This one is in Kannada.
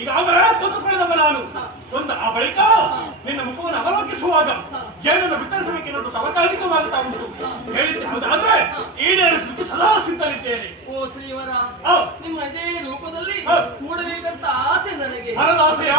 ಈಗಾಗಲೇ ಕೊಂದುಕೊಳ್ಳದವ ನಾನು ಒಂದು ಆ ಬಳಿಕ ನಿನ್ನ ಮುಖವನ್ನು ಅವಲೋಕಿಸುವಾಗ ಏನನ್ನು ವಿತರಿಸಬೇಕೆನ್ನುವುದು ತವಕಾಲಿಕವಾಗುತ್ತಾ ಉಂಟು. ಹೇಳಿದ್ದೆ ಹೌದಾದ್ರೆ ಈಡೇರಿಸಲಿಕ್ಕೆ ಸದಾ ಸಿದ್ಧನಿದ್ದೇನೆ. ಓ ಶ್ರೀವರ, ನಿಮ್ಮ ಇದೇ ರೂಪದಲ್ಲಿ ಕೂಡಬೇಕಂತ ಆಸೆ ನನಗೆ. ಮನದಾಸೆಯ